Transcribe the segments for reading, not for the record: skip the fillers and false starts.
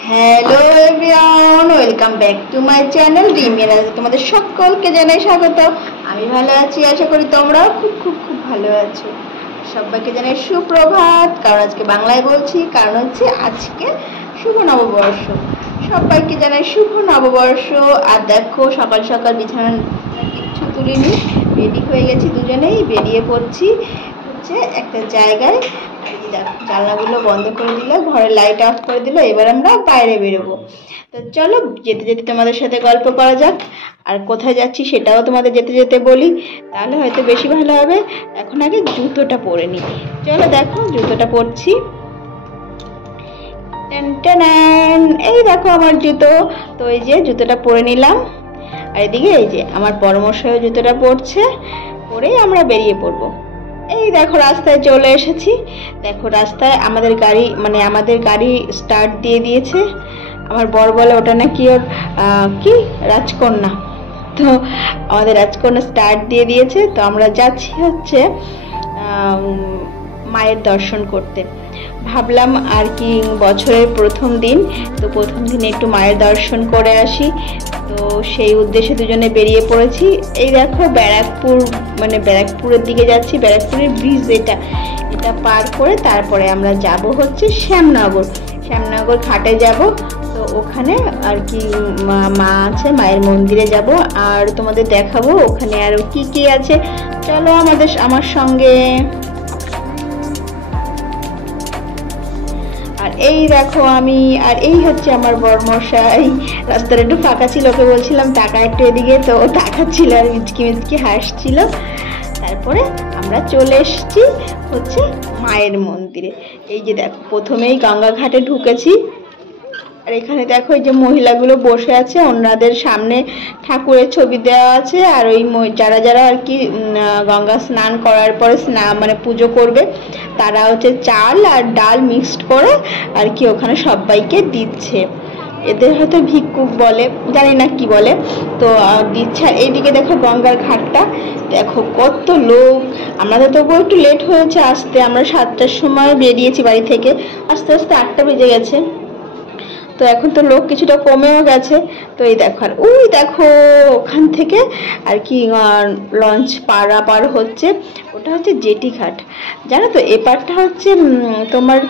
Hello everyone, welcome back to my channel রিমিয়ান। তোমাদের সকলকে জানাই স্বাগত। আমি ভালো আছি, আশা করি তোমরাও খুব খুব খুব ভালো আছো। সবাইকে জানাই সুপ্রভাত, কারণ আজকে বাংলায় বলছি, কারণ হচ্ছে আজকে শুভ নববর্ষ। সবাইকে জানাই শুভ নববর্ষ। আর দেখো, সকাল সকাল বিছানা কিচ্ছু তুলিনি, রেডি হয়ে গেছি, দুজনেই বেরিয়ে পড়ছি হচ্ছে একটা জায়গায়। জানলাগুলো বন্ধ করে দিল, ঘরের লাইট অফ করে দিল, এবার আমরা বাইরে বেরোবো। তো চলো যেতে যেতে তোমাদের সাথে গল্প করা যাক, আর কোথায় যাচ্ছি সেটাও তোমাদের যেতে যেতে বলি, তাহলে হয়তো বেশি ভালো হবে। এখন আগে জুতোটা পরে নিই। চলো দেখো, জুতোটা পরছি। এই দেখো আমার জুতো। তো এই যে জুতোটা পরে নিলাম, আর এদিকে এই যে আমার পরামর্শও জুতোটা পরছে, পরেই আমরা বেরিয়ে পড়বো। এই দেখো রাস্তায় চলে এসেছি। দেখো রাস্তায় আমাদের গাড়ি স্টার্ট দিয়ে দিয়েছে। আমার বর বলে ওটা নাকি ওর কি রাজকন্যা, তো আমাদের রাজকন্যা স্টার্ট দিয়ে দিয়েছে। তো আমরা যাচ্ছি হচ্ছে মায়ের দর্শন করতে। ভাবলাম আর কি বছরের প্রথম দিন, তো প্রথম দিনে একটু মায়ের দর্শন করে আসি, তো সেই উদ্দেশ্যে দুজনে বেরিয়ে পড়েছি। এই দেখো ব্যারাকপুরের দিকে যাচ্ছি। ব্যারাকপুরের ব্রিজ এটা পার করে তারপরে আমরা যাব হচ্ছে শ্যামনগর ঘাটে যাব। তো ওখানে আর কি মা আছে, মায়ের মন্দিরে যাব, আর তোমাদের দেখাবো ওখানে আর কি কি আছে। চলো আমার সঙ্গে। আর এই দেখো আমি, আর এই হচ্ছে আমার বরমশাই। রাস্তাটা একটু ফাঁকা ছিল, ওকে বলছিলাম টাকা একটু এদিকে, তো ও তাকাচ্ছিল আর মিচকি মিচকি হাসছিল। তারপরে আমরা চলে এসেছি হচ্ছে মায়ের মন্দিরে। এই যে দেখো, প্রথমেই গঙ্গা ঘাটে ঢুকেছি, আর এখানে দেখো এই যে মহিলাগুলো বসে আছে, ওনাদের সামনে ঠাকুরের ছবি দেওয়া আছে। আর ওই যারা যারা আর কি গঙ্গা স্নান করার পরে পুজো করবে, তারা হচ্ছে চাল আর ডাল মিক্সড করে আর কি ওখানে সবাইকে দিচ্ছে। এদের হয়তো ভিক্ষুক বলে, জানি না কি বলে, তো দিচ্ছে। আর এইদিকে দেখো গঙ্গার ঘাটটা, দেখো কত লোক। আমাদের তবু একটু লেট হয়েছে আসতে, আমরা 7টার সময় বেরিয়েছি বাড়ি থেকে, আস্তে আস্তে 8টা বেজে গেছে। তো এখন তো লোক কিছুটা কমেও গেছে। তো এই দেখো, আর ওই দেখো ওখান থেকে আর কি লঞ্চ পারাপার হচ্ছে, ওটা হচ্ছে জেটি ঘাট, জানো তো। এপারটা হচ্ছে তোমার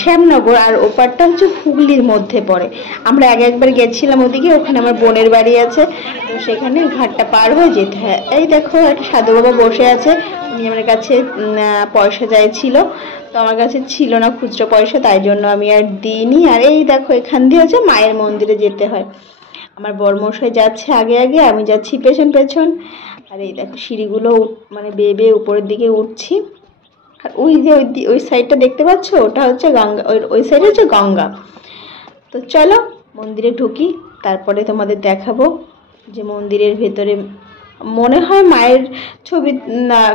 শ্যামনগর, আর ওপারটা হচ্ছে হুগলির মধ্যে পড়ে। আমরা একবার গেছিলাম ওদিকে, ওখানে আমার বোনের বাড়ি আছে, তো সেখানে ঘাটটা পার হয়ে যেতে হয়। এই দেখো একটা সাধু বাবা বসে আছে, উনি আমার কাছে পয়সা চাইছিল, তো আমার কাছে ছিল না খুচরো পয়সা, তাই জন্য আমি আর দিইনি। আর এই দেখো এখান দিয়ে হচ্ছে মায়ের মন্দিরে যেতে হয়। আমার বরমশাই যাচ্ছে আগে আগে, আমি যাচ্ছি পেছন পেছন। আর এই দেখো সিঁড়িগুলো বেয়ে বেয়ে উপরের দিকে উঠছি। আর ওই যে ওই সাইডটা দেখতে পাচ্ছ, ওটা হচ্ছে গঙ্গা, ওই সাইডে হচ্ছে গঙ্গা। তো চলো মন্দিরে ঢুকি, তারপরে তোমাদের দেখাবো যে মন্দিরের ভেতরে মনে হয় মায়ের ছবি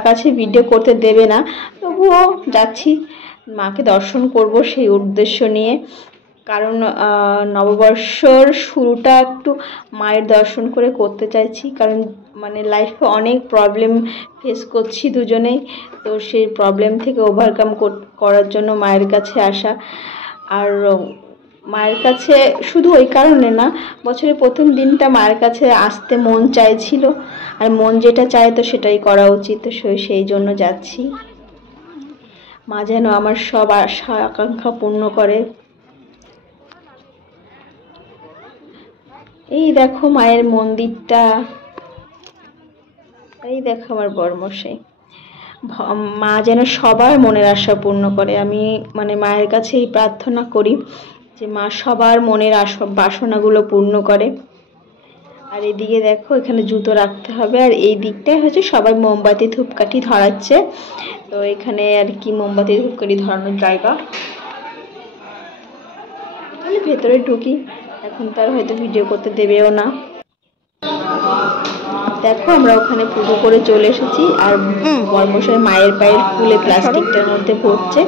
কাছে ভিডিও করতে দেবে না, তবুও যাচ্ছি, মাকে দর্শন করব সেই উদ্দেশ্য নিয়ে। কারণ নববর্ষর শুরুটা একটু মায়ের দর্শন করে করতে চাইছি, কারণ লাইফে অনেক প্রবলেম ফেস করছি দুজনেই, তো সেই প্রবলেম থেকে ওভারকাম করার জন্য মায়ের কাছে আসা। আর মায়ের কাছে শুধু ওই কারণে না, বছরের প্রথম দিনটা মায়ের কাছে আসতে মন চাইছিল, আর মন যেটা চায় তো সেটাই করা উচিত, তো সেই জন্য যাচ্ছি। মা যেন আমার সব আশা আকাঙ্ক্ষা পূর্ণ করে। এই দেখো মায়ের মন্দিরটা, এই দেখো আমার বরমশাই। মা যেন সবার মনের আশা পূর্ণ করে। আমি মায়ের কাছে এই প্রার্থনা করি যে মা সবার মনের বাসনাগুলো পূর্ণ করে। আর এদিকে দেখো এখানে জুতো রাখতে হবে, আর এই দিকটায় হচ্ছে সবাই মোমবাতি ধূপকাঠি ধরাচ্ছে, তো এখানে আর কি মোমবাতি ধূপকাঠি ধরানোর জায়গা। তাহলে ভেতরে ঢুকি, এখন তার হয়তো ভিডিও করতে দেবেও না। দেখো আমরা ওখানে পুজো করে চলে এসেছি, আর বরমশাই মায়ের পায়ের ফুলে প্লাস্টিকটার মধ্যে ভরছে।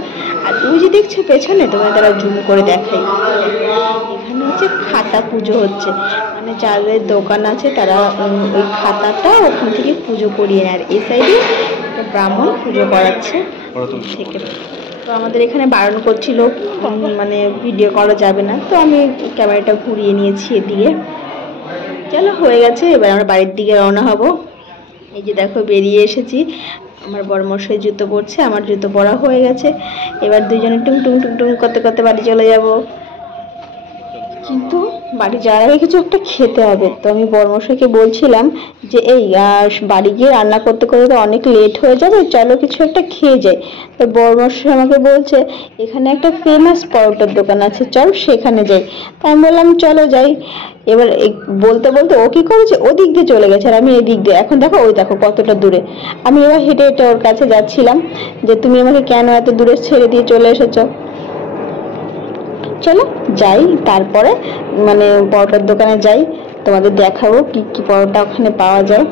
আর ওই যে দেখছো পেছনে, তোমার তারা জুম করে দেখাই, এখানে হচ্ছে খাতা পুজো হচ্ছে, যাদের দোকান আছে তারা ওই খাতাটা ওখান থেকে পুজো করিয়ে নেয়। আর এই সাইডে একটা ব্রাহ্মণ পুজো করাচ্ছে থেকে। তো আমাদের এখানে বারণ করছিল, মানে ভিডিও করা যাবে না, তো আমি ক্যামেরাটা ঘুরিয়ে নিয়েছি এদিকে। চলো হয়ে গেছে, এবার আমরা বাড়ির দিকে রওনা হব। এই যে দেখো বেরিয়ে এসেছি, আমার বড়মশাই জুতো পরছে, আমার জুতো পরা হয়ে গেছে। এবার দুজনে টুং টুং টুং টুং করতে করতে বাড়ি চলে যাব। কিন্তু বাড়ি যাওয়ার আগে কিছু একটা খেতে হবে। তো আমি বড়মশাইকে বলছিলাম যে এই বাড়ি গিয়ে রান্না করতে করতে তো অনেক লেট হয়ে যাবে, চলো কিছু একটা খেয়ে যাই। তো বড়মশাই আমাকে বলছে এখানে একটা ফেমাস পরোটার দোকান আছে, চল সেখানে যাই। তাই আমি বললাম চলো যাই। এবার বলতে বলতে ও কি করেছে, ওদিক দিয়ে চলে গেছে আর আমি এদিক দিয়ে, এখন দেখো ওই দেখো কতটা দূরে। আমি এবার হেঁটে হেঁটে ওর কাছে যাচ্ছিলাম যে তুমি আমাকে কেন এত দূরে ছেড়ে দিয়ে চলে এসেছো। চলো যাই, তারপরে মানে পরোটার দোকানে যাই, তোমাদের দেখাবো কি কি পরোটা ওখানে পাওয়া যায়।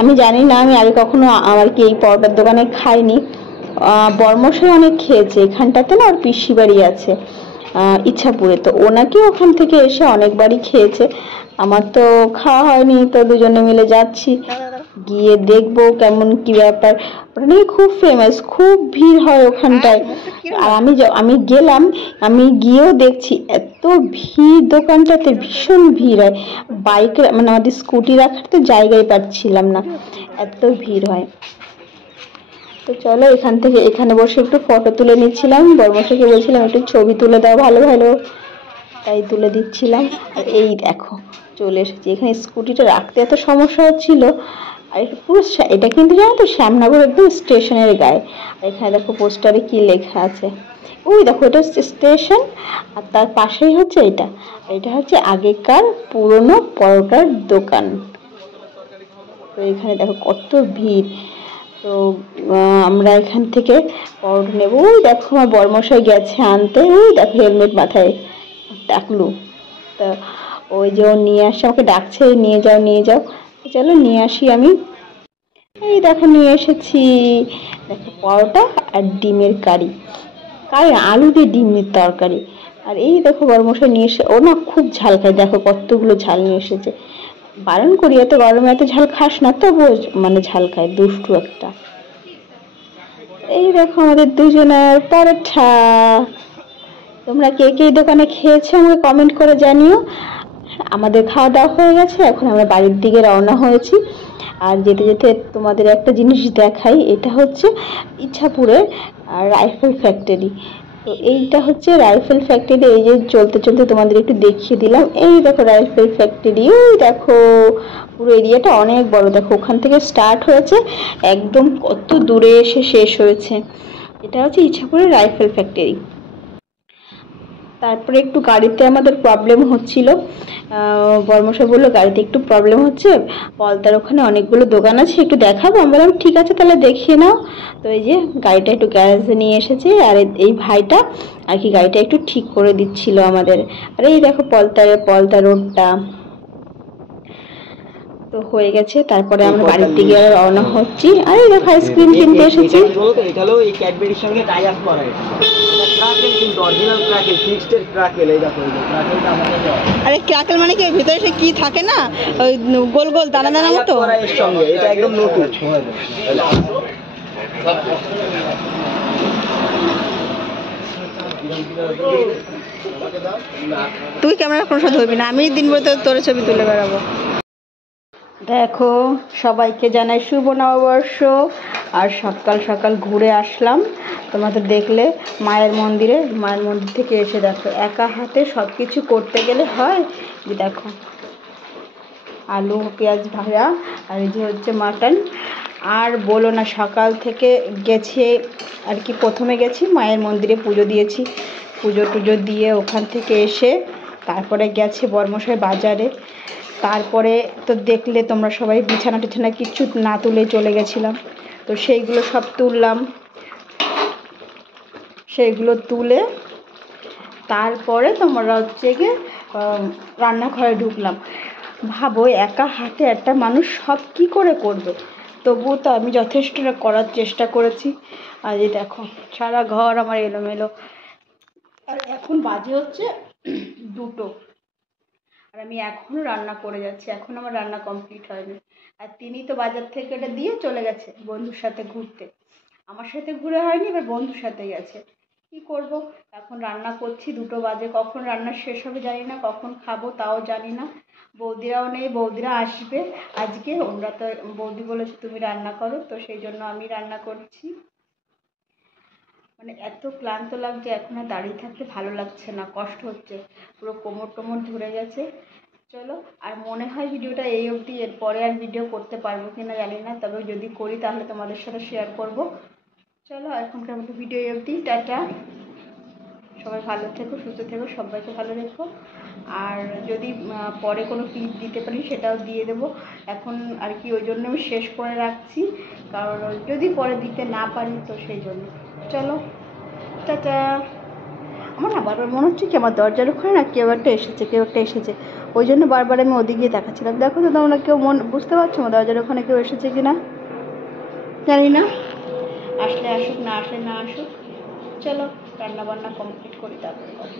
আমি জানি না, আমি আগে কখনো আমার কি এই পরোটার দোকানে খাইনি। বর্মশাই অনেক খেয়েছে, এখানটাতে না ওর পিসি বাড়ি আছে ইচ্ছাপুরে, তো ওনাকে ওখান থেকে এসে অনেকবারই খেয়েছে। আমার তো খাওয়া হয়নি, তো দুজনে মিলে যাচ্ছি, গিয়ে দেখবো কেমন কি ব্যাপার। ওটা নাকি খুব ফেমাস, খুব ভিড় হয় ওখানটায়। আর আমি গেলাম, আমি গিয়েও দেখছি এত ভিড়, দোকানটাতে ভীষণ ভিড় হয়। বাইক মানে আমাদের স্কুটি রাখার তো জায়গায় পাচ্ছিলাম না, এত ভিড় হয়। তো চলো এখান থেকে এখানে বসে একটু ফটো তুলে নিচ্ছিলাম, বড়মশাইকে বলছিলাম একটু ছবি তুলে দাও ভালো ভালো, তাই তুলে দিচ্ছিলাম। আর এই দেখো চলে এসেছি, এখানে স্কুটিটা রাখতে এত সমস্যা হচ্ছিল। আর পুরো এটা কিন্তু জানো তো শ্যামনগর একদম স্টেশনের গায়ে। আর এখানে দেখো পোস্টারে কি লেখা আছে, ওই দেখো এটা হচ্ছে স্টেশন, আর তার পাশেই হচ্ছে এটা, এটা হচ্ছে আগেকার পুরনো পরোটার দোকান। তো এখানে দেখো কত ভিড়। তো আমরা এখান থেকে পরোটা নেব। ওই দেখো আমার বড়মশাই গেছে আনতে, ওই দেখো হেলমেট মাথায় ডাকলু। তা ওই যে ও নিয়ে আসছে, আমাকে ডাকছে নিয়ে যাও নিয়ে যাও। চলো নিয়ে আসি আমি। এই দেখো নিয়ে এসেছি, দেখো পরোটা আর ডিমের কারি, আলু দিয়ে ডিমের তরকারি। আর এই দেখো বড়মশাই নিয়ে এসে, ও না খুব ঝাল খায়, দেখো কতগুলো ঝাল নিয়ে এসেছে। বারণ করি এত গরমে এত ঝাল খাস না, তবুও মানে ঝাল খায়, দুষ্টু একটা। এই দেখো আমাদের দুজনের পরোটা। তোমরা কে কে দোকানে খেয়েছো আমাকে কমেন্ট করে জানিও। আমাদের খাওয়া দাওয়া হয়ে গেছে, এখন আমরা বাড়ির দিকে রওনা হয়েছি। আর যেতে যেতে তোমাদের একটা জিনিস দেখাই, এটা হচ্ছে ইচ্ছাপুরের রাইফেল ফ্যাক্টরি। তো এইটা হচ্ছে রাইফেল ফ্যাক্টরি, এই যে চলতে চলতে তোমাদের একটু দেখিয়ে দিলাম। এই দেখো রাইফেল ফ্যাক্টরি, ওই দেখো পুরো এরিয়াটা অনেক বড়, দেখো ওখান থেকে স্টার্ট হয়েছে একদম কত দূরে এসে শেষ হয়েছে। এটা হচ্ছে ইচ্ছাপুরের রাইফেল ফ্যাক্টরি। তারপরে একটু গাড়িতে আমাদের প্রবলেম হচ্ছিল, বর্মশাই বললো গাড়িতে একটু প্রবলেম হচ্ছে, পলতার ওখানে অনেকগুলো দোকান আছে একটু দেখাবো। আমি বললাম ঠিক আছে তাহলে দেখিয়ে নাও। তো এই যে গাড়িটা একটু গ্যারেজে নিয়ে এসেছে, আর এই ভাইটা আর কি গাড়িটা একটু ঠিক করে দিচ্ছিল আমাদের। আর এই দেখো পলতা রোডটা তো হয়ে গেছে। তারপরে আমরা বাড়ির দিকে রওনা হচ্ছি। আর এই দেখো আইসক্রিম কিনতে এসেছি। এটা হলো এই ক্যাডবেরির সঙ্গে টাই আপ করা, ক্রাকেল কিন্তু অরিজিনাল ক্রাকেল, ফিক্সড ক্রাকেল। এই দেখো এই ক্রাকেলটা আমাদের দেওয়া। আরে ক্রাকেল মানে কি ভিতরে সে কি থাকে না, ওই গোল গোল দানা দানা মতো এর সঙ্গে এটা একদম নতুন। তুই ক্যামেরা কোনো সময় ধরবি না, আমি দিন ভর তোর ছবি তুলে বেড়াবো। দেখো সবাইকে জানাই শুভ নববর্ষ। আর সকাল সকাল ঘুরে আসলাম, তোমাদের দেখলে মায়ের মন্দির থেকে এসে দেখো একা হাতে সব কিছু করতে গেলে হয়। যে দেখো আলু পেঁয়াজ ভাজা, আর এই যে হচ্ছে মাটন। আর বলো না, সকাল থেকে গেছে আর কি, প্রথমে গেছি মায়ের মন্দিরে পুজো দিয়েছি, পুজো টুজো দিয়ে ওখান থেকে এসে তারপরে গেছে বর্মশাই বাজারে। তারপরে তো দেখলে তোমরা সবাই বিছানা টিছানা কিচ্ছু না তুলে চলে গেছিলাম, তো সেইগুলো সব তুললাম। সেইগুলো তুলে তারপরে তোমরা হচ্ছে গিয়ে রান্নাঘরে ঢুকলাম। ভাবো একা হাতে একটা মানুষ সব কি করে করবে, তবুও তো আমি যথেষ্ট করার চেষ্টা করেছি। আর এই দেখো সারা ঘর আমার এলোমেলো। আর এখন বাজে হচ্ছে 2টো, আর আমি এখনও রান্না করে যাচ্ছি, এখন আমার রান্না কমপ্লিট হয়নি। আর তিনি তো বাজার থেকে এটা দিয়ে চলে গেছে বন্ধুর সাথে ঘুরতে। আমার সাথে ঘুরে হয়নি, এবার বন্ধুর সাথে গেছে। কি করব, এখন রান্না করছি, 2টো বাজে, কখন রান্না শেষ হবে জানি না, কখন খাবো তাও জানি না। বৌদিরাও নেই, বৌদিরা আসবে আজকে, ওরা তো, বৌদি বলেছে তুমি রান্না করো, তো সেই জন্য আমি রান্না করছি। মানে এত ক্লান্ত লাগছে, এখন আর দাঁড়িয়ে থাকতে ভালো লাগছে না, কষ্ট হচ্ছে, পুরো কোমর টোমর ধরে গেছে। চলো, আর মনে হয় ভিডিওটা এই অবধি, এরপরে আর ভিডিও করতে পারবো কিনা জানি না, তবে যদি করি তাহলে তোমাদের সাথে শেয়ার করব। চলো, এখনকার মতো ভিডিও এই অবধি, টাটা। সবাই ভালো থেকো, সুস্থ থেকো, সবাইকে ভালো রেখো। আর যদি পরে কোনো ক্লিপ দিতে পারি সেটাও দিয়ে দেবো। এখন আর কি ওই জন্য আমি শেষ করে রাখছি, কারণ যদি পরে দিতে না পারি তো সেই জন্য। চলো, টাটা। আমার না বারবার মনে হচ্ছে কি আমার দরজার ওখানে না কেউ একটা এসেছে, ওই জন্য বারবার আমি ওদিকে দেখাচ্ছিলাম। দেখো তো তোমরা কেউ বুঝতে পারছো না দরজার ওখানে কেউ এসেছে কি না জানি না, আসলে আসুক, না আসলে না আসুক। চলো, রান্না বান্না কমপ্লিট করি, তারপরে কথা।